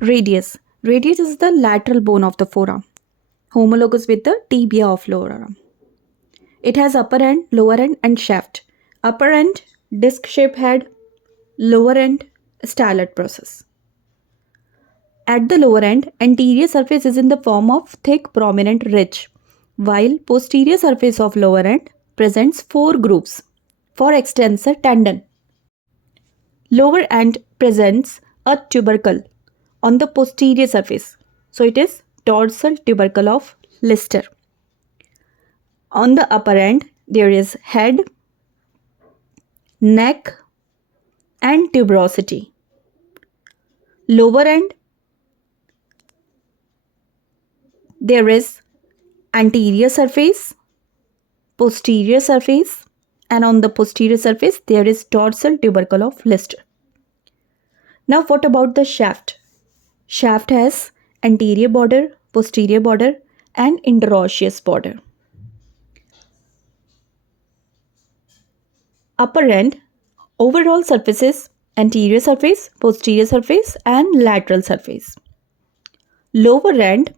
Radius. Radius is the lateral bone of the forearm, homologous with the tibia of lower arm. It has upper end, lower end, and shaft. Upper end, disc-shaped head. Lower end, styloid process. At the lower end, anterior surface is in the form of thick prominent ridge, while posterior surface of lower end presents 4 grooves for extensor tendon. Lower end presents a tubercle on the posterior surface. So it is dorsal tubercle of Lister. On the upper end, there is head, neck, and tuberosity. Lower end, there is anterior surface, posterior surface, and on the posterior surface, there is dorsal tubercle of Lister. Now, what about the shaft? Shaft has anterior border, posterior border, and interosseous border. Upper end, overall surfaces, anterior surface, posterior surface, and lateral surface. Lower end,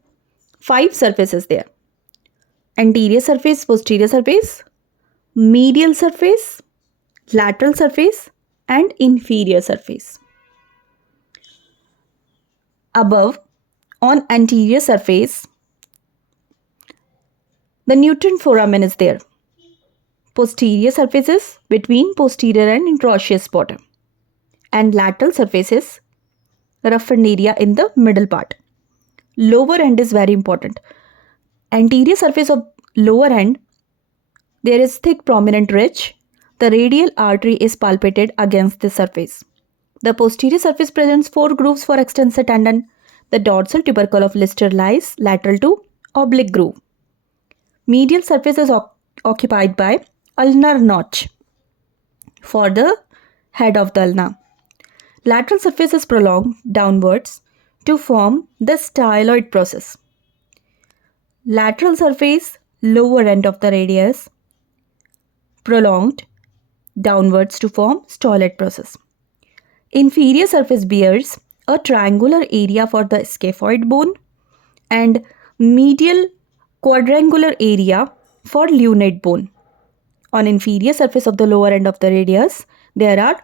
5 surfaces there. Anterior surface, posterior surface, medial surface, lateral surface, and inferior surface. Above, on anterior surface, the nutrient foramen is there. Posterior surfaces between posterior and interosseous border, and lateral surfaces, roughened area in the middle part. Lower end is very important. Anterior surface of lower end, there is thick prominent ridge. The radial artery is palpated against the surface. The posterior surface presents 4 grooves for extensor tendon. The dorsal tubercle of Lister lies lateral to oblique groove. Medial surface is occupied by ulnar notch for the head of the ulna. Lateral surface is prolonged downwards to form the styloid process. Lateral surface, lower end of the radius, prolonged downwards to form styloid process. Inferior surface bears a triangular area for the scaphoid bone and medial quadrangular area for lunate bone. On inferior surface of the lower end of the radius, there are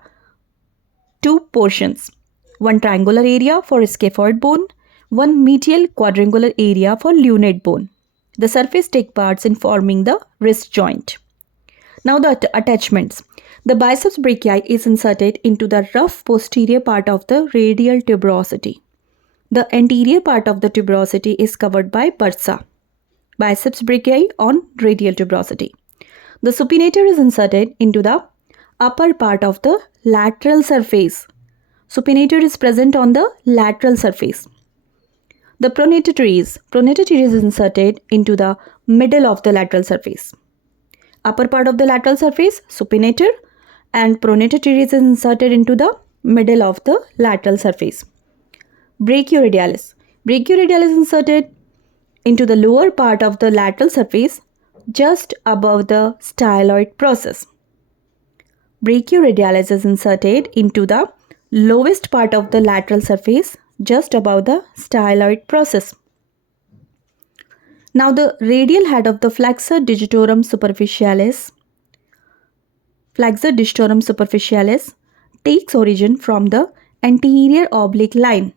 2 portions. One triangular area for scaphoid bone, one medial quadrangular area for lunate bone. The surface take parts in forming the wrist joint. Now the attachments. The biceps brachii is inserted into the rough posterior part of the radial tuberosity. The anterior part of the tuberosity is covered by bursa. Biceps brachii on radial tuberosity. The supinator is inserted into the upper part of the lateral surface. Supinator is present on the lateral surface. The pronator teres is inserted into the middle of the lateral surface. Upper part of the lateral surface, supinator, and pronator teres is inserted into the middle of the lateral surface. Brachioradialis. Brachioradialis is inserted into the lower part of the lateral surface just above the styloid process. Brachioradialis is inserted into the lowest part of the lateral surface just above the styloid process. Now the radial head of the flexor digitorum superficialis takes origin from the anterior oblique line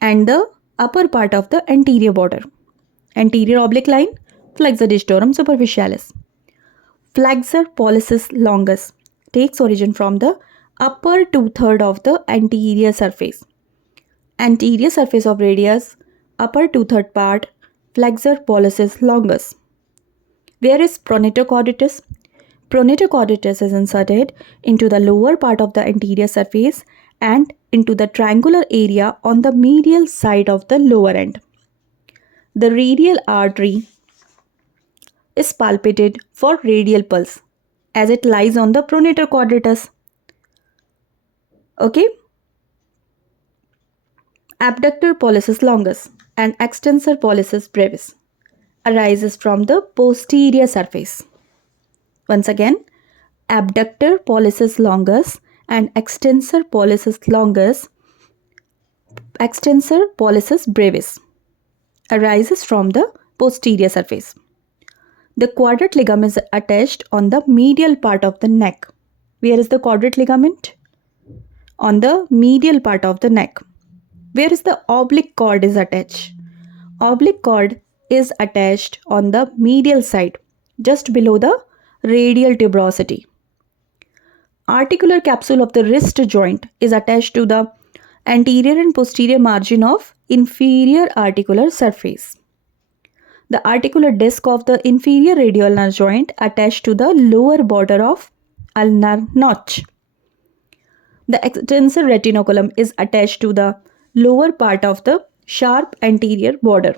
and the upper part of the anterior border. Anterior oblique line, flexor digitorum superficialis. Flexor pollicis longus takes origin from the upper 2/3 of the anterior surface. Anterior surface of radius, upper 2/3 part, flexor pollicis longus. Where is pronator caudatus? Pronator caudatus is inserted into the lower part of the anterior surface and into the triangular area on the medial side of the lower end. The radial artery is palpated for radial pulse as it lies on the pronator caudatus. Okay. Abductor pollicis longus and extensor pollicis brevis arises from the posterior surface. Once again, abductor pollicis longus and extensor pollicis longus extensor pollicis brevis arises from the posterior surface. The quadrate ligament is attached on the medial part of the neck. Where is the quadrate ligament? On the medial part of the neck. Where is the oblique cord is attached? Oblique cord is attached on the medial side, just below the radial tuberosity. Articular capsule of the wrist joint is attached to the anterior and posterior margin of inferior articular surface. The articular disc of the inferior radioulnar joint attached to the lower border of ulnar notch. The extensor retinaculum is attached to the lower part of the sharp anterior border.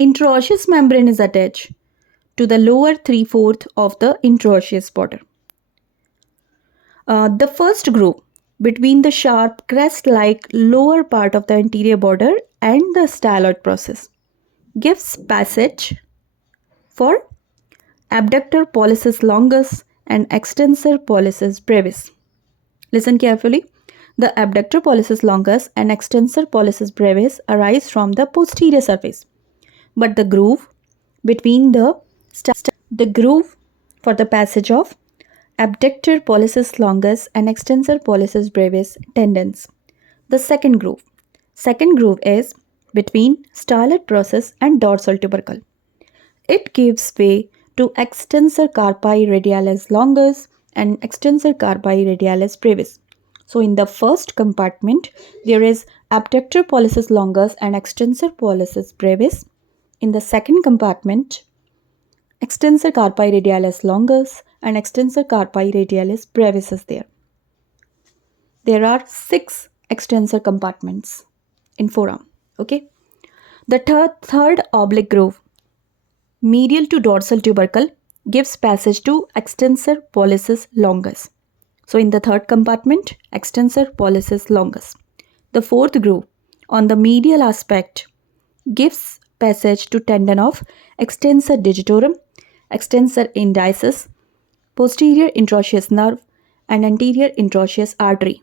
Interosseous membrane is attached to the lower 3/4 of the interosseous border. The first groove between the sharp crest-like lower part of the anterior border and the styloid process gives passage for abductor pollicis longus and extensor pollicis brevis. Listen carefully. The abductor pollicis longus and extensor pollicis brevis arise from the posterior surface, but the groove between the groove for the passage of abductor pollicis longus and extensor pollicis brevis tendons. The second groove is between styloid process and dorsal tubercle. It gives way to extensor carpi radialis longus and extensor carpi radialis brevis. So in the first compartment, there is abductor pollicis longus and extensor pollicis brevis. In the second compartment, extensor carpi radialis longus and extensor carpi radialis brevis is there. There are 6 extensor compartments in forearm. Okay. The third oblique groove, medial to dorsal tubercle, gives passage to extensor pollicis longus. So in the third compartment, extensor pollicis longus. The fourth groove on the medial aspect gives passage to tendon of extensor digitorum, extensor indicis, posterior interosseous nerve and anterior interosseous artery.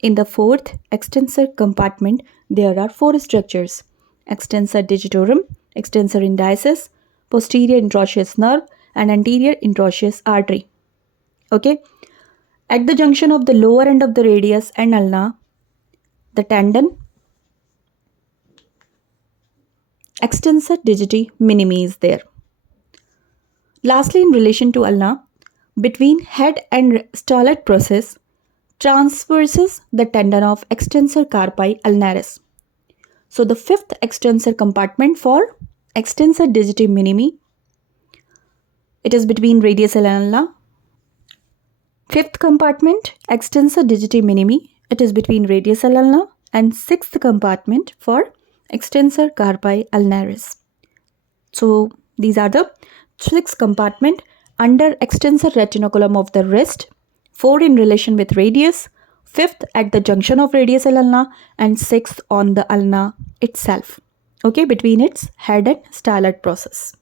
In the fourth extensor compartment, there are 4 structures: extensor digitorum, extensor indicis, posterior interosseous nerve and anterior interosseous artery. Okay. At the junction of the lower end of the radius and ulna, the tendon extensor digiti minimi is there. Lastly, in relation to ulna, between head and styloid process transverses the tendon of extensor carpi ulnaris. So the fifth extensor compartment for extensor digiti minimi, it is between radius and ulna. Fifth compartment, extensor digiti minimi, it is between radius and ulna. And sixth compartment for extensor carpi ulnaris. So these are the 6 compartment under extensor retinaculum of the wrist, 4 in relation with radius, 5th at the junction of radius and ulna, and 6th on the ulna itself, okay, between its head and styloid process.